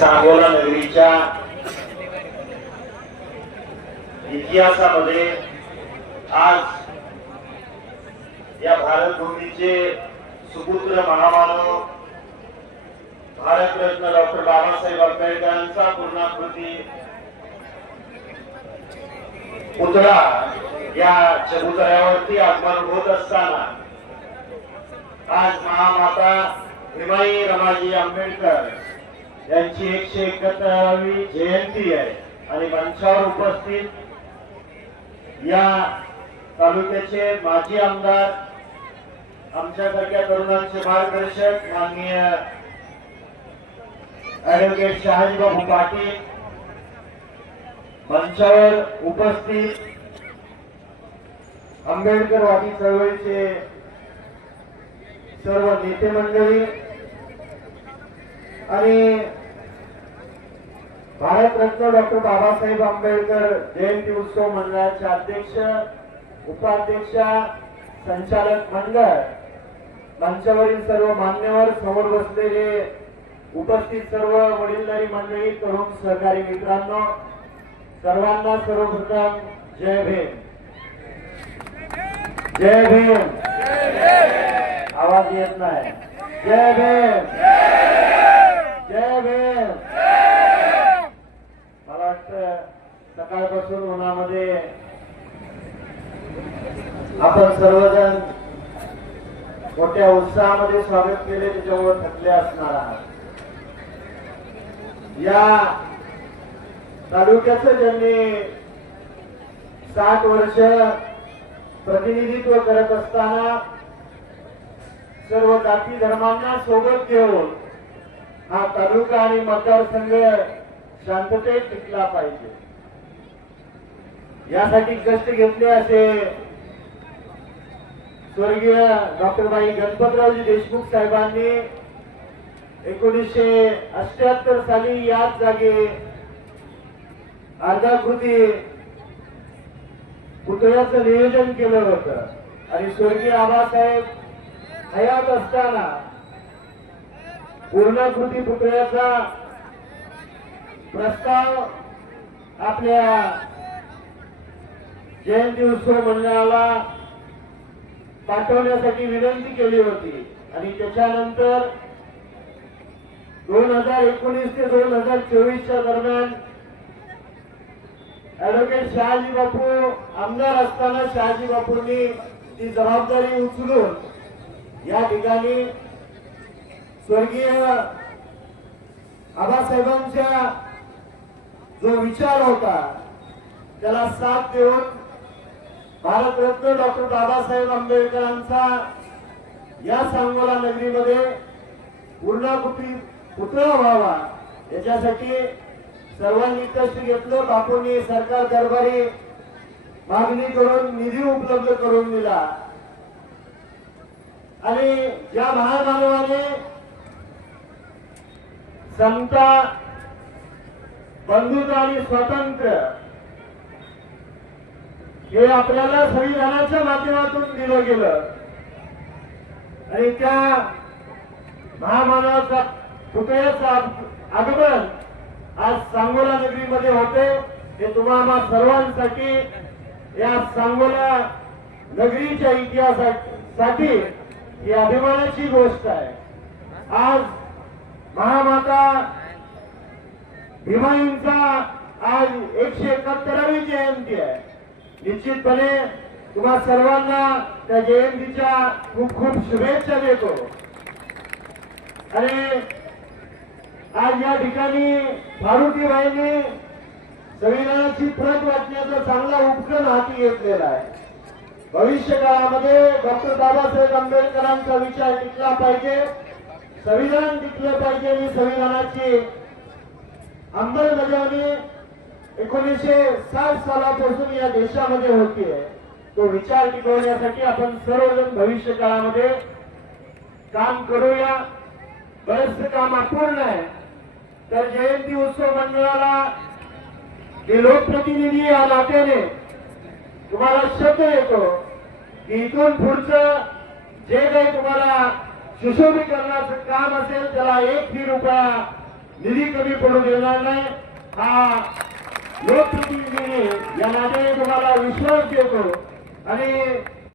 सांगोला नगरीच्या इतिहासामध्ये आज या भारत भूमीचे सुपुत्र महामानव भारतरत्न डॉक्टर बाबासाहेब आंबेडकरांचा पूर्णाकृती पुतळा या चबुतऱ्यावरती आगमन होत असताना आज महामाता भीमाई रमाजी आंबेडकर यांची एकशे एकाहत्तरावी जयंती आहे. आणि मंचावर उपस्थित या तालुक्याचे माजी आमदार आमच्यासारख्या तरुणांचे मार्गदर्शक माननीय ऍडव्होकेट शहाजीबाबू पाटील मंचावर उपस्थित आंबेडकरवादी चळवळीचे सर्व नेते मंडळी आणि भारतरत्न डॉक्टर बाबासाहेब आंबेडकर जयंती उत्सव मंडळाचे अध्यक्ष उपाध्यक्ष संचालक मंडळ मंचावरील सर्व मान्यवर समोर बसलेले उपस्थित सर्व वडीलधारी मंडळी तरुण सहकारी मित्रांनो सर्वांना सर्वप्रथम जय भीम. जय भीम. आवाज येत नाही. जय भीम. जय भीम. मला वाटतं सकाळपासून उन्हामध्ये आपण सर्वजण मोठ्या उत्साहामध्ये स्वागत केले त्याच्यामुळे थकले असणार आहात. या तालुक्याचं ज्यांनी साठ वर्ष प्रतिनिधित्व करत असताना सर्व जाती धर्मांना सोबत घेऊन हा तालुका आणि मतदारसंघ शांततेत टिकला पाहिजे. यासाठी कष्ट घेतले असे स्वर्गीय डॉक्टर भाई गणपतरावजी देशमुख साहेबांनी एकोणीसशे अष्ट्याहत्तर साली याच जागे अर्धाकृती पुतळ्याचं नियोजन केलं होतं. आणि स्वर्गीय आबासाहेब हयात असताना पूर्णाकृती पुतळ्याचा प्रस्ताव आपल्या जयंती उत्सव मंडळाला पाठवण्यासाठी विनंती केली होती. आणि त्याच्यानंतर दोन हजार एकोणीस ते दोन हजार चोवीसच्या दरम्यान ऍडव्होकेट शहाजी बापू आमदार असताना शहाजी बापूंनी ती जबाबदारी उचलून या ठिकाणी स्वर्गीय आबासाहेबांच्या जो विचार होता त्याला साथ देऊन भारतरत्न डॉक्टर बाबासाहेब आंबेडकरांचा या सांगोला नगरीमध्ये पूर्णाकृती पुतळा व्हावा याच्यासाठी सर्वांनी कष्ट घेतलं. बापूंनी सरकार दरबारी मागणी करून निधी उपलब्ध करून दिला. आणि या महामानवाने समता बंधुता आणि स्वातंत्र्य हे आपल्याला संविधानाच्या माध्यमातून दिलं गेलं. आणि त्या महामानवाचा पुतळ्याचं आगमन आज सांगोला नगरीमध्ये होते हे तुम्हाला सर्वांसाठी या सांगोला नगरीच्या इतिहासासाठी ही अभिमानाची गोष्ट आहे. आज महामाता भीमाईंचा आज एकशे एकाहत्तरावी जयंती आहे. निश्चितपणे तुम्हा सर्वांना त्या जयंतीच्या खूप खूप शुभेच्छा देतो. आणि आज या ठिकाणी मारुतीबाईंनी संविधानाची प्रत वाचण्याचा चांगला उपक्रम हाती घेतलेला आहे. भविष्य काळामध्ये डॉक्टर बाबासाहेब आंबेडकरांचा विचार टिकला पाहिजे संविधान टिकलं पाहिजे आणि संविधानाची अंमलबजावणी एकोणीसशे साठ सालापासून या देशामध्ये होतीये तो विचार टिकवण्यासाठी आपण सर्वजण भविष्य काळामध्ये काम करूया. बरेचसे काम अपूर्ण आहे. तर जयंती उत्सव मंडळाला जे लोकप्रतिनिधी या नात्याने तुम्हाला शब्द येतो. की इथून पुढचं जे काही तुम्हाला सुशोभीकरणाचं काम असेल त्याला एक एकही रुपया निधी कमी पडू देणार नाही. हा लोकप्रतिनिधीने या नात्याने तुम्हाला विश्वास देतो. आणि